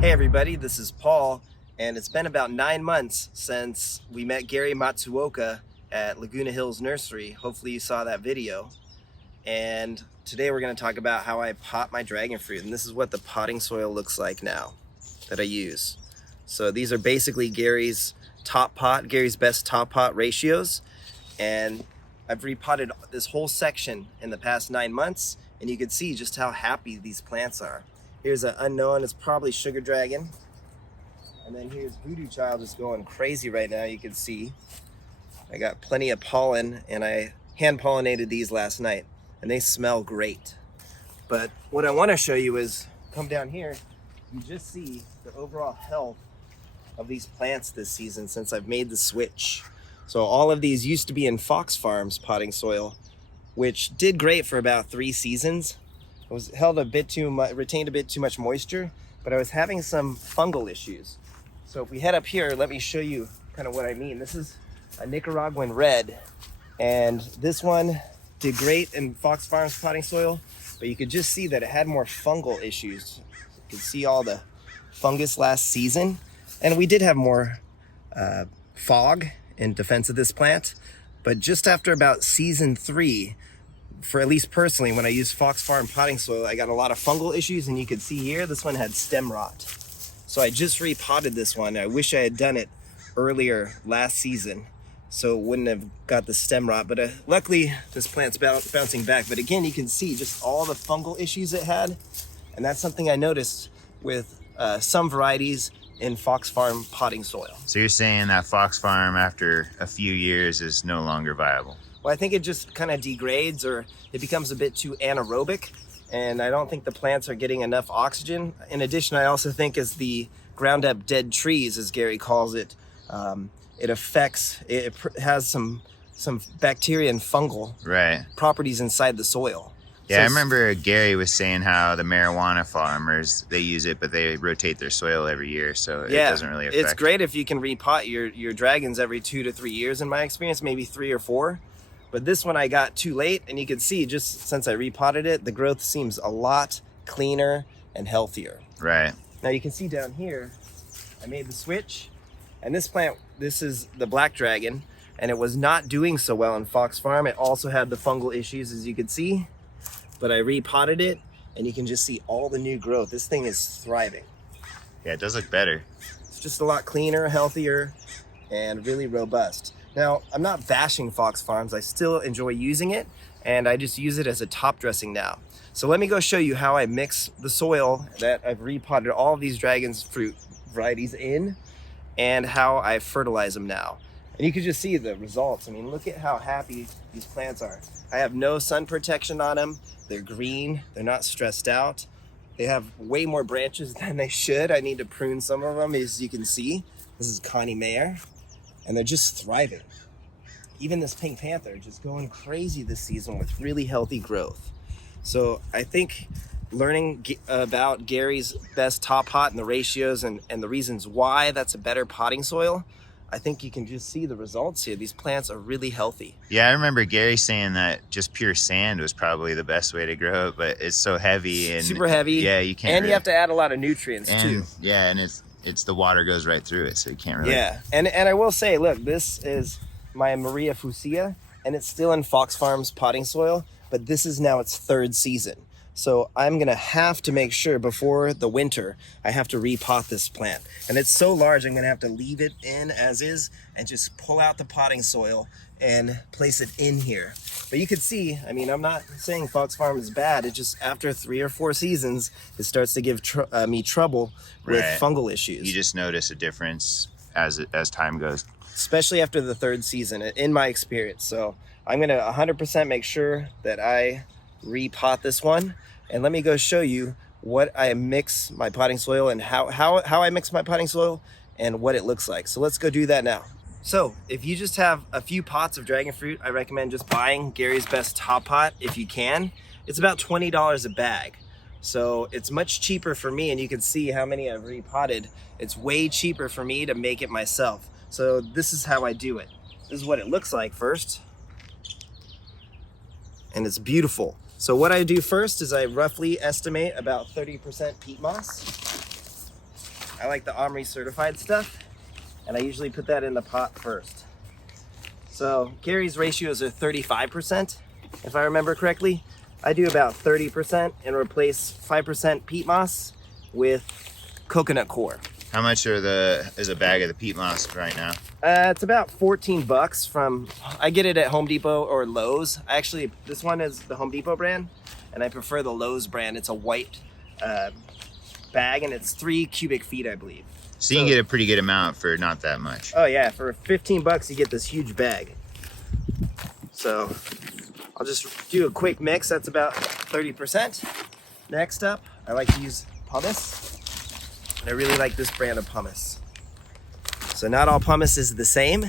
Hey everybody, this is Paul, and it's been about 9 months since we met Gary Matsuoka at Laguna Hills Nursery. Hopefully you saw that video. And today we're going to talk about how I pot my dragon fruit, and this is what the potting soil looks like now that I use. So these are basically Gary's best top pot ratios, and I've repotted this whole section in the past 9 months, and you can see just how happy these plants are. Here's an unknown, it's probably Sugar Dragon. And then here's Voodoo Child just going crazy right now, you can see. I got plenty of pollen, and I hand pollinated these last night, and they smell great. But what I want to show you is, come down here, you just see the overall health of these plants this season since I've made the switch. So all of these used to be in Fox Farms potting soil, which did great for about 3 seasons. It was held a bit too much, retained a bit too much moisture, but I was having some fungal issues. So if we head up here, let me show you kind of what I mean. This is a Nicaraguan red, and this one did great in Fox Farms potting soil, but you could just see that it had more fungal issues. You could see all the fungus last season, and we did have more fog in defense of this plant, but just after about season 3, for at least personally, when I used Fox Farm potting soil, I got a lot of fungal issues, and you can see here, this one had stem rot. So I just repotted this one. I wish I had done it earlier last season, so it wouldn't have got the stem rot, but luckily this plant's bouncing back. But again, you can see just all the fungal issues it had, and that's something I noticed with some varieties in Fox Farm potting soil. So you're saying that Fox Farm after a few years is no longer viable? Well, I think it just kind of degrades, or it becomes a bit too anaerobic, and I don't think the plants are getting enough oxygen. In addition, I also think as the ground up dead trees, as Gary calls it, it has some bacteria and fungal properties inside the soil. Yeah, I remember Gary was saying how the marijuana farmers, they use it, but they rotate their soil every year, so it doesn't really affect. It's great if you can repot your dragons every 2 to 3 years, in my experience, maybe 3 or 4. But this one I got too late, and you can see just since I repotted it, the growth seems a lot cleaner and healthier. Right. Now you can see down here, I made the switch, and this plant, this is the Black Dragon, and it was not doing so well in Fox Farm. It also had the fungal issues, as you can see, but I repotted it, and you can just see all the new growth. This thing is thriving. Yeah, it does look better. It's just a lot cleaner, healthier, and really robust. Now, I'm not bashing Fox Farms. I still enjoy using it, and I just use it as a top dressing now. So let me go show you how I mix the soil that I've repotted all of these dragon's fruit varieties in, and how I fertilize them now. And you can just see the results. I mean, look at how happy these plants are. I have no sun protection on them. They're green. They're not stressed out. They have way more branches than they should. I need to prune some of them, as you can see. This is Connie Mayer. And they're just thriving. Even this Pink Panther just going crazy this season with really healthy growth. So I think learning about Gary's best top pot and the ratios and the reasons why that's a better potting soil, I think you can just see the results here. These plants are really healthy. Yeah, I remember Gary saying that just pure sand was probably the best way to grow it, but it's so heavy and super heavy. Yeah, you can't. And you have to add a lot of nutrients too. Yeah, and it's the water goes right through it, so you can't really. Yeah, and I will say, look, this is my Maria Fucsia, and it's still in Fox Farms potting soil, but this is now its 3rd season. So I'm gonna have to make sure before the winter, I have to repot this plant. And it's so large, I'm gonna have to leave it in as is and just pull out the potting soil and place it in here. But you can see, I mean, I'm not saying Fox Farm is bad. It just, after 3 or 4 seasons, it starts to give me trouble with fungal issues. You just notice a difference as time goes. Especially after the 3rd season, in my experience. So I'm gonna 100% make sure that I repot this one. And let me go show you what I mix my potting soil and how I mix my potting soil and what it looks like. So let's go do that now. So if you just have a few pots of dragon fruit, I recommend just buying Gary's Best Top Pot if you can. It's about $20 a bag. So it's much cheaper for me, and you can see how many I've repotted. It's way cheaper for me to make it myself. So this is how I do it. This is what it looks like first. And it's beautiful. So what I do first is I roughly estimate about 30% peat moss. I like the OMRI certified stuff, and I usually put that in the pot first. So Gary's ratios are 35%, if I remember correctly. I do about 30% and replace 5% peat moss with coconut coir. How much is a bag of the peat moss right now? It's about 14 bucks from, I get it at Home Depot or Lowe's. Actually, this one is the Home Depot brand, and I prefer the Lowe's brand. It's a white bag, and it's 3 cubic feet, I believe. So you can get a pretty good amount for not that much. Oh yeah, for 15 bucks you get this huge bag. So I'll just do a quick mix. That's about 30%. Next up, I like to use pumice. And I really like this brand of pumice. So not all pumice is the same,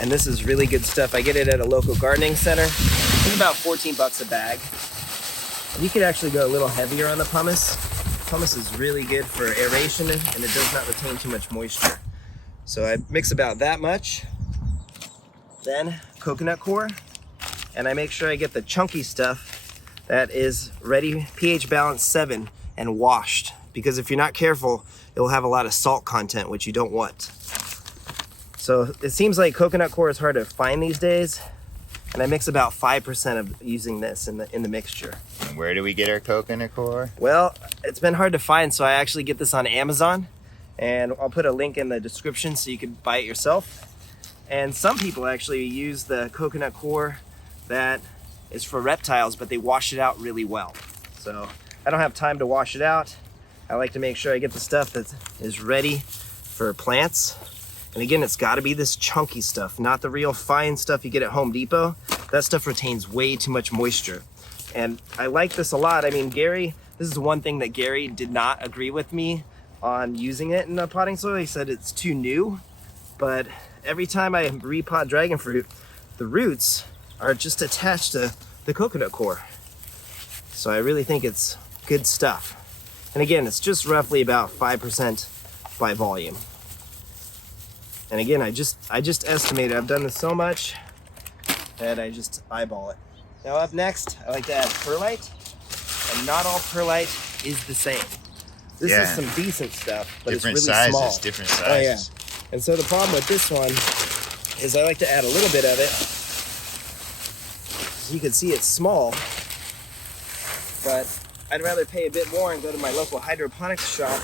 and this is really good stuff. I get it at a local gardening center. It's about 14 bucks a bag. And you could actually go a little heavier on the pumice. Pumice is really good for aeration, and it does not retain too much moisture. So I mix about that much. Then coconut coir, and I make sure I get the chunky stuff that is ready, pH balance 7 and washed, because if you're not careful, it will have a lot of salt content, which you don't want. So it seems like coconut coir is hard to find these days, and I mix about 5% of using this in the mixture. And where do we get our coconut coir? Well, it's been hard to find, so I actually get this on Amazon, and I'll put a link in the description so you can buy it yourself. And some people actually use the coconut coir that is for reptiles, but they wash it out really well. So I don't have time to wash it out. I like to make sure I get the stuff that is ready for plants. And again, it's got to be this chunky stuff, not the real fine stuff you get at Home Depot. That stuff retains way too much moisture. And I like this a lot. I mean, Gary, this is one thing that Gary did not agree with me on using it in the potting soil. He said it's too new, but every time I repot dragon fruit, the roots are just attached to the coconut coir. So I really think it's good stuff. And again, it's just roughly about 5% by volume. And again, I just estimated. I've done this so much that I just eyeball it. Now up next, I like to add perlite, and not all perlite is the same. This is some decent stuff, but different it's really small. Different sizes. Oh, yeah. And so the problem with this one is I like to add a little bit of it. As you can see, it's small, but I'd rather pay a bit more and go to my local hydroponics shop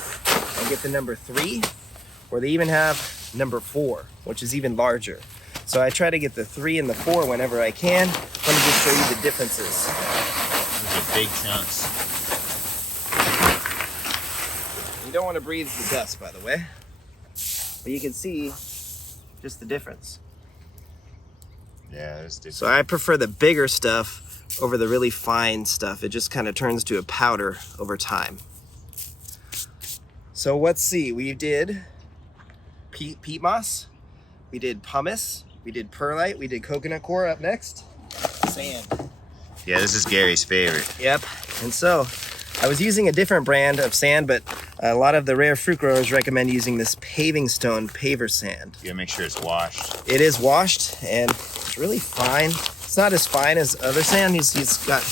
and get the number 3, or they even have number 4, which is even larger. So I try to get the 3 and the 4 whenever I can. Let me just show you the differences. Those are big chunks. You don't want to breathe the dust, by the way. But you can see just the difference. Yeah, that's different. So I prefer the bigger stuff over the really fine stuff. It just kind of turns to a powder over time. So let's see, we did peat moss, we did pumice, we did perlite, we did coconut coir. Up next, sand. Yeah, this is Gary's favorite. Yep. And so I was using a different brand of sand, but a lot of the rare fruit growers recommend using this paving stone paver sand. You gotta make sure it's washed. It is washed, and it's really fine. It's not as fine as other sand. He's got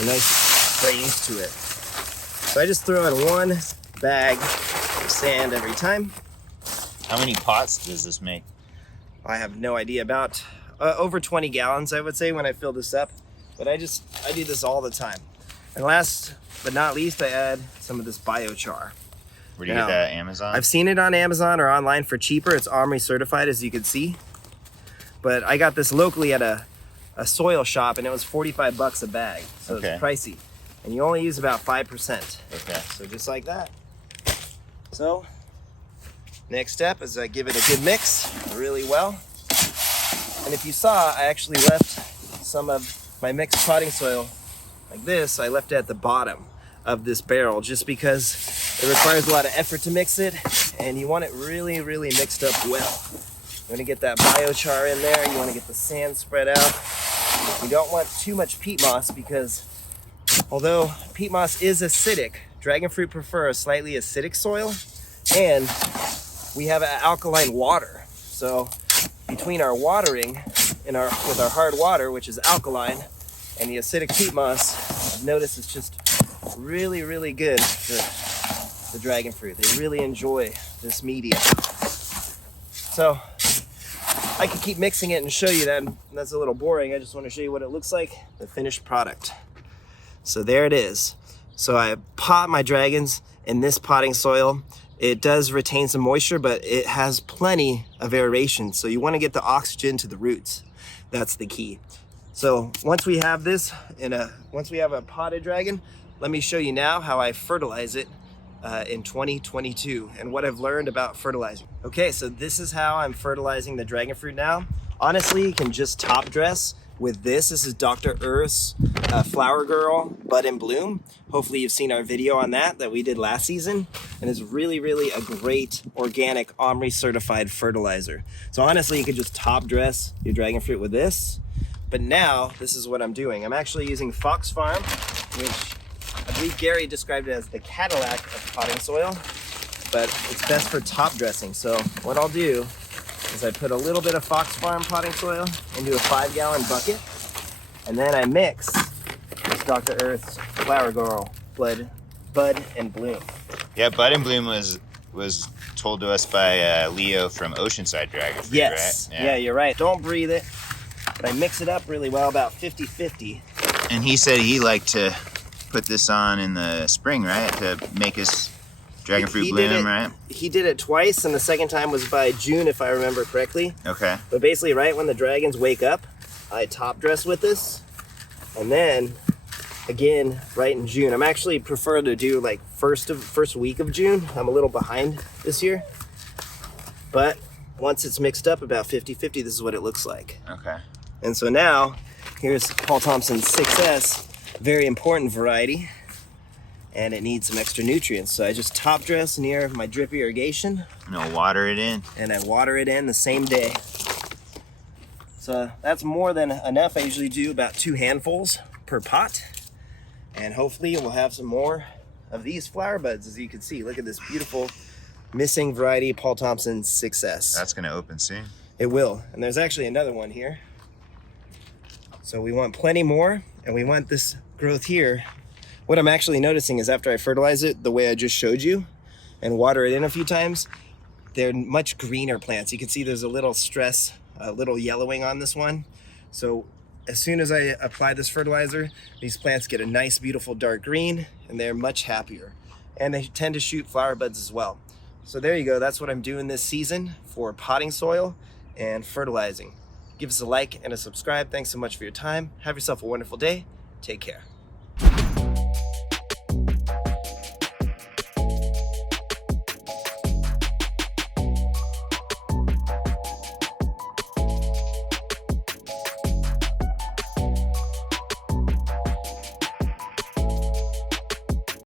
a nice grains to it. So I just throw in 1 bag of sand every time. How many pots does this make? I have no idea. About over 20 gallons, I would say, when I fill this up. But I do this all the time. And last but not least, I add some of this biochar. Where do you get that? Amazon? I've seen it on Amazon or online for cheaper. It's OMRI certified, as you can see. But I got this locally at a soil shop, and it was 45 bucks a bag. So It's pricey. And you only use about 5%. Okay. So just like that. So next step is I give it a good mix really well. And if you saw, I actually left some of my mixed potting soil like this. I left it at the bottom of this barrel just because it requires a lot of effort to mix it, and you want it really, really mixed up well. You want to get that biochar in there. You want to get the sand spread out. You don't want too much peat moss, because although peat moss is acidic, dragon fruit prefer a slightly acidic soil, and we have alkaline water. So between our watering and with our hard water, which is alkaline, and the acidic peat moss, I've noticed it's just really, really good to the dragon fruit. They really enjoy this medium. So I could keep mixing it and show you that. That's a little boring. I just want to show you what it looks like, the finished product. So there it is. So I pot my dragons in this potting soil. It does retain some moisture, but it has plenty of aeration. So you want to get the oxygen to the roots. That's the key. So once we have this once we have a potted dragon, let me show you now how I fertilize it in 2022 and what I've learned about fertilizing. Okay, so this is how I'm fertilizing the dragon fruit now. Honestly, you can just top dress with this. This is Dr. Earth's Flower Girl Bud and Bloom. Hopefully you've seen our video on that we did last season, and it's really, really a great organic OMRI certified fertilizer. So honestly, you could just top dress your dragon fruit with this. But now, this is what I'm doing. I'm actually using Fox Farm, which I believe Gary described it as the Cadillac of potting soil, but it's best for top dressing. So what I'll do is I put a little bit of Fox Farm potting soil into a 5-gallon bucket, and then I mix this Dr. Earth's Flower Girl Bud and Bloom. Yeah, Bud and Bloom was told to us by Leo from Oceanside Dragon Fruit, yes. right? Yeah, you're right. Don't breathe it, but I mix it up really well, about 50-50. And he said he liked to put this on in the spring, right, to make his dragon fruit bloom, right? He did it twice, and the second time was by June, if I remember correctly. Okay. But basically, right when the dragons wake up, I top dress with this, and then again right in June. I'm actually prefer to do like first week of June. I'm a little behind this year, but once it's mixed up about 50-50, this is what it looks like. Okay. And so now here's Paul Thompson's 6S, very important variety, and it needs some extra nutrients. So I just top dress near my drip irrigation. And I'll water it in. And I water it in the same day. So that's more than enough. I usually do about 2 handfuls per pot. And hopefully we'll have some more of these flower buds. As you can see, look at this beautiful missing variety, Paul Thompson 6S. That's gonna open soon. It will. And there's actually another one here. So we want plenty more, and we want this growth here. What I'm actually noticing is after I fertilize it the way I just showed you and water it in a few times, they're much greener plants. You can see there's a little stress, a little yellowing on this one. So as soon as I apply this fertilizer, these plants get a nice, beautiful dark green, and they're much happier. And they tend to shoot flower buds as well. So there you go. That's what I'm doing this season for potting soil and fertilizing. Give us a like and a subscribe. Thanks so much for your time. Have yourself a wonderful day. Take care.